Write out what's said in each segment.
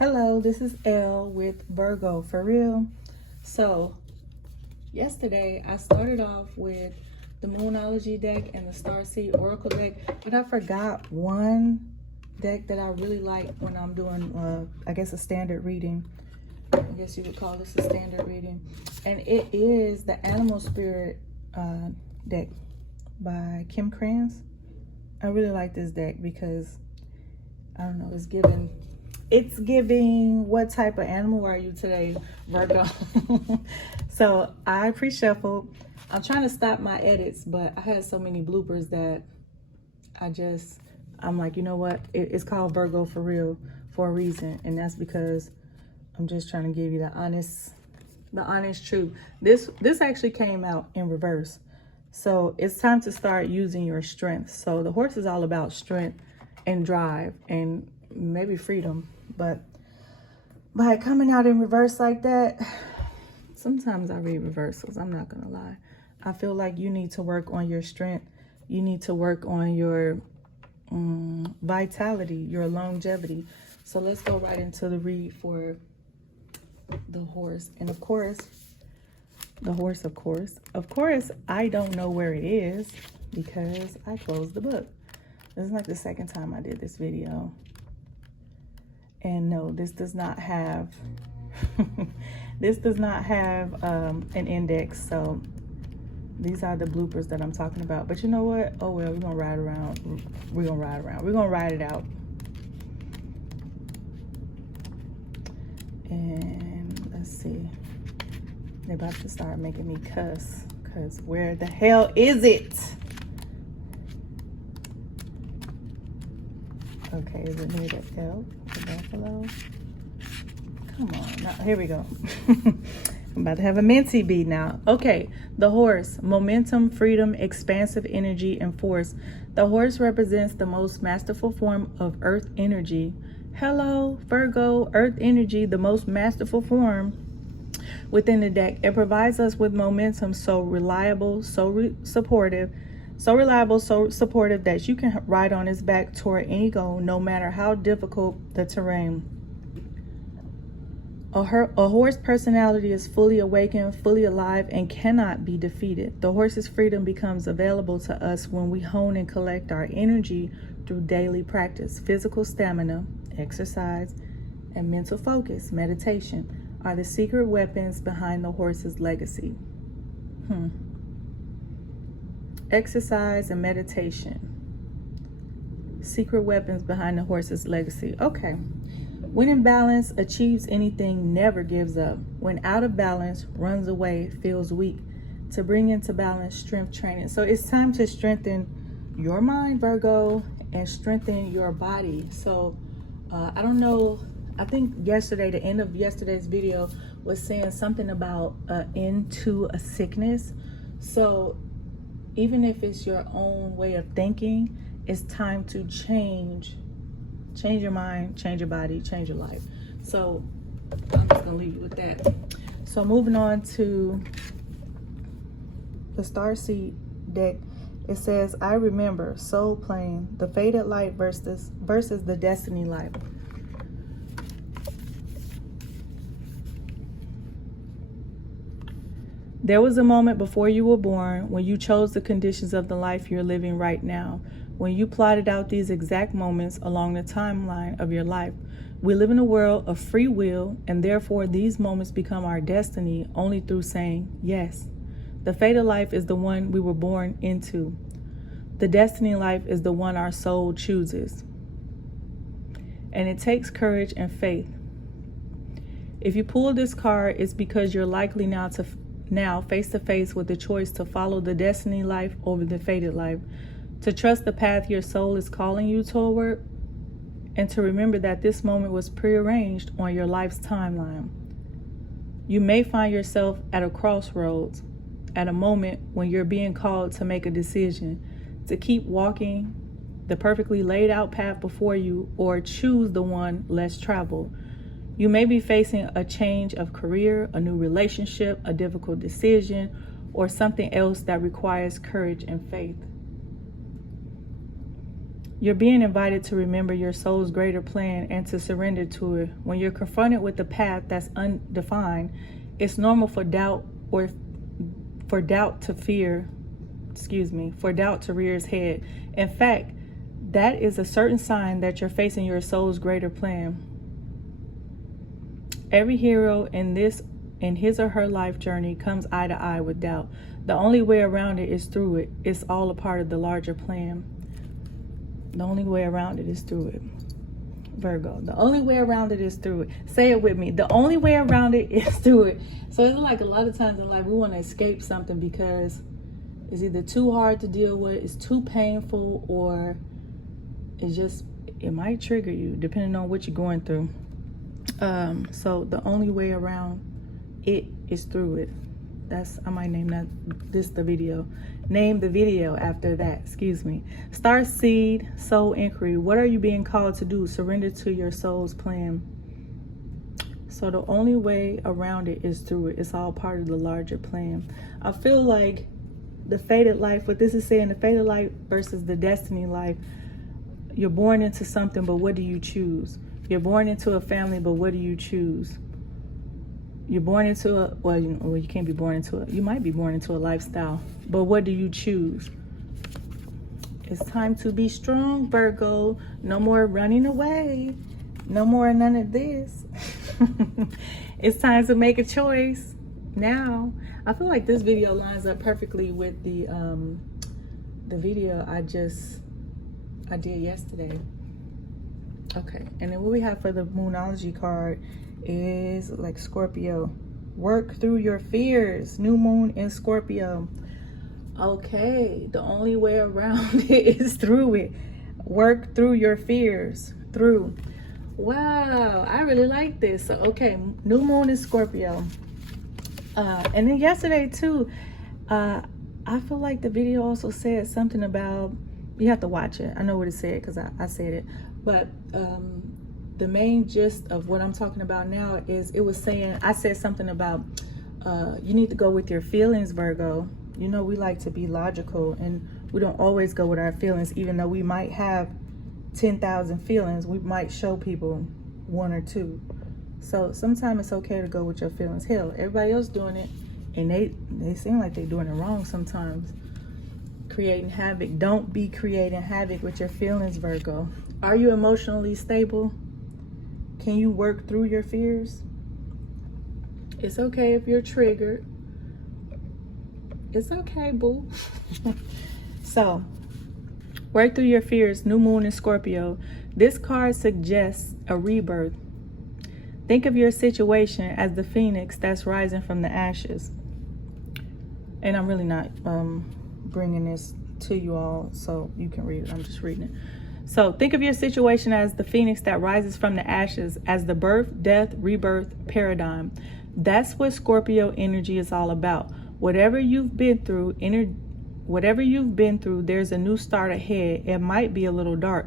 Hello, this is Elle with Virgo for real. So yesterday I started off with the Moonology deck and the Starseed Oracle deck, but I forgot one deck that I really like when I'm doing I guess a standard reading. I guess you would call this a standard reading. And it is the Animal Spirit deck by Kim Krans. I really like this deck because I don't know, it's giving what type of animal are you today, Virgo? So I pre-shuffled. I'm trying to stop my edits, but I had so many bloopers that I'm like, you know what? It's called Virgo for real for a reason. And that's because I'm just trying to give you the honest truth. This actually came out in reverse. So it's time to start using your strength. So the horse is all about strength and drive and maybe freedom, but by coming out in reverse like that, sometimes I read reversals, I'm not gonna lie. I feel like you need to work on your strength. You need to work on your vitality, your longevity. So let's go right into the read for the horse. And of course, the horse, of course, I don't know where it is because I closed the book. This is like the second time I did this video. And no, this does not have this does not have an index. So these are the bloopers that I'm talking about. But you know what? Oh well, we're gonna ride around. We're gonna ride it out. And let's see. They're about to start making me cuss. Cause where the hell is it? Okay, is it near the elk, the buffalo? Come on, now, here we go. I'm about to have a minty bead now. Okay, the horse, momentum, freedom, expansive energy, and force. The horse represents the most masterful form of earth energy. Hello, Virgo, earth energy, the most masterful form within the deck. It provides us with momentum, so reliable, so supportive, so reliable, so supportive that you can ride on its back toward any goal, no matter how difficult the terrain. A horse personality is fully awakened, fully alive, and cannot be defeated. The horse's freedom becomes available to us when we hone and collect our energy through daily practice. Physical stamina, exercise, and mental focus, meditation, are the secret weapons behind the horse's legacy. Exercise and meditation. Secret weapons behind the horse's legacy. Okay. When in balance, achieves anything, never gives up. When out of balance, runs away, feels weak. To bring into balance, strength training. So it's time to strengthen your mind, Virgo, and strengthen your body. So I don't know. I think yesterday, the end of yesterday's video was saying something about into a sickness. So even if it's your own way of thinking, it's time to change your mind, change your body, change your life. So I'm just gonna leave you with that. So moving on to the Starseed deck, it says, I remember soul plane, the faded light versus the destiny light. There was a moment before you were born when you chose the conditions of the life you're living right now. When you plotted out these exact moments along the timeline of your life. We live in a world of free will, and therefore these moments become our destiny only through saying yes. The fated life is the one we were born into. The destiny life is the one our soul chooses. And it takes courage and faith. If you pull this card, it's because you're likely now face to face with the choice to follow the destiny life over the fated life. To trust the path your soul is calling you toward, and to remember that this moment was prearranged on your life's timeline. You may find yourself at a crossroads, at a moment when you're being called to make a decision, to keep walking the perfectly laid out path before you or choose the one less traveled. You may be facing a change of career, a new relationship, a difficult decision, or something else that requires courage and faith. You're being invited to remember your soul's greater plan and to surrender to it. When you're confronted with the path that's undefined, it's normal for doubt to rear its head. In fact, that is a certain sign that you're facing your soul's greater plan. Every hero in his or her life journey comes eye to eye with doubt. The only way around it is through it. It's all a part of the larger plan. The only way around it is through it. Virgo, the only way around it is through it. Say it with me. The only way around it is through it. So it's like a lot of times in life we want to escape something because it's either too hard to deal with, it's too painful, or it might trigger you depending on what you're going through. So the only way around it is through it. I might name the video. Name the video after that, excuse me. Star Seed, Soul Inquiry. What are you being called to do? Surrender to your soul's plan. So the only way around it is through it. It's all part of the larger plan. I feel like the fated life, what this is saying, the fated life versus the destiny life. You're born into something, but what do you choose? You're born into a family, but what do you choose? You're born into you can't be born into you might be born into a lifestyle, but what do you choose? It's time to be strong, Virgo. No more running away. No more none of this. It's time to make a choice now. I feel like this video lines up perfectly with the video I did yesterday. Okay, and then what we have for the Moonology card is like Scorpio. Work through your fears. New moon in Scorpio. Okay, the only way around it is through it. Work through your fears. Through. Wow, I really like this. So, okay, new moon in Scorpio. And then yesterday too, I feel like the video also said something about, you have to watch it. I know what it said because I said it. But the main gist of what I'm talking about now is it was saying, I said something about you need to go with your feelings, Virgo. You know, we like to be logical and we don't always go with our feelings, even though we might have 10,000 feelings. We might show people one or two. So sometimes it's okay to go with your feelings. Hell, everybody else doing it and they seem like they're doing it wrong sometimes. Creating havoc. Don't be creating havoc with your feelings, Virgo. Are you emotionally stable? Can you work through your fears? It's okay if you're triggered. It's okay, boo. So, work through your fears. New moon in Scorpio. This card suggests a rebirth. Think of your situation as the phoenix that's rising from the ashes. And I'm really not bringing this to you all so you can read it. I'm just reading it. So think of your situation as the phoenix that rises from the ashes, as the birth, death, rebirth paradigm. That's what Scorpio energy is all about. Whatever you've been through, there's a new start ahead. It might be a little dark.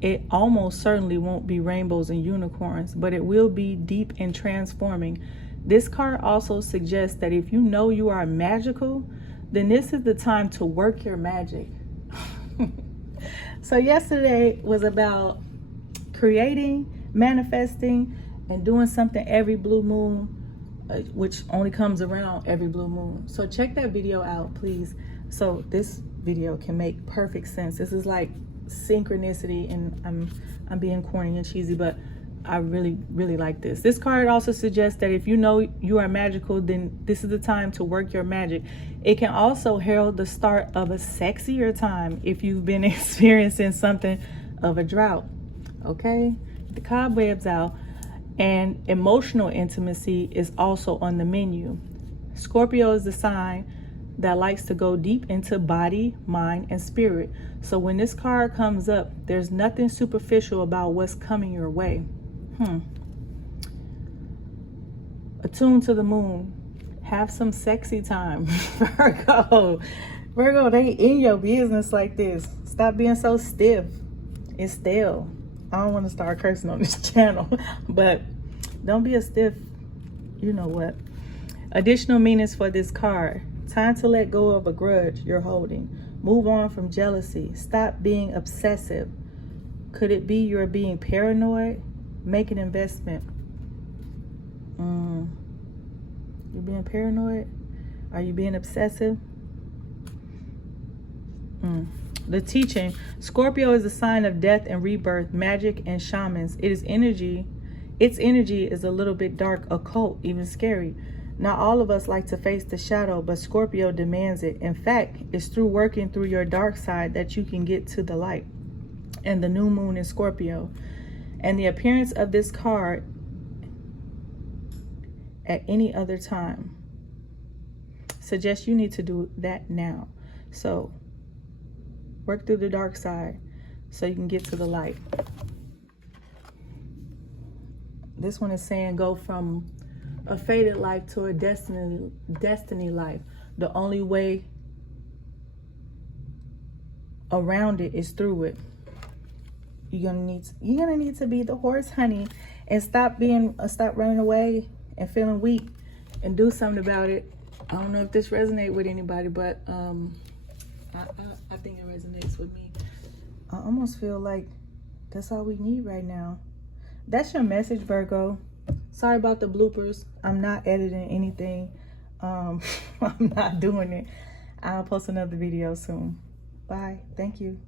It almost certainly won't be rainbows and unicorns, but it will be deep and transforming. This card also suggests that if you know you are magical, then this is the time to work your magic. So yesterday was about creating, manifesting, and doing something every blue moon, which only comes around every blue moon. So check that video out, please. So this video can make perfect sense. This is like synchronicity, and I'm being corny and cheesy, but I really like this. This card also suggests that if you know you are magical, then this is the time to work your magic. It can also herald the start of a sexier time if you've been experiencing something of a drought. Okay, the cobwebs out, and emotional intimacy is also on the menu. Scorpio is the sign that likes to go deep into body, mind, and spirit. So when this card comes up, there's nothing superficial about what's coming your way. Attune to the moon. Have some sexy time. Virgo, they in your business like this. Stop being so stiff and stale. I don't want to start cursing on this channel, but don't be a stiff, you know what. Additional meanings for this card. Time to let go of a grudge you're holding. Move on from jealousy. Stop being obsessive. Could it be you're being paranoid? Make an investment. You're being paranoid? Are you being obsessive? The teaching. Scorpio is a sign of death and rebirth, magic and shamans. Its energy is a little bit dark, occult, even scary. Not all of us like to face the shadow, but Scorpio demands it. In fact, it's through working through your dark side that you can get to the light. And the new moon is Scorpio. And the appearance of this card at any other time suggests you need to do that now. So work through the dark side so you can get to the light. This one is saying go from a fated life to a destiny life. The only way around it is through it. You're gonna need to be the horse, honey, and stop running away and feeling weak and do something about it. I don't know if this resonates with anybody, but I think it resonates with me. I almost feel like that's all we need right now. That's your message, Virgo. Sorry about the bloopers. I'm not editing anything. I'm not doing it. I'll post another video soon. Bye. Thank you.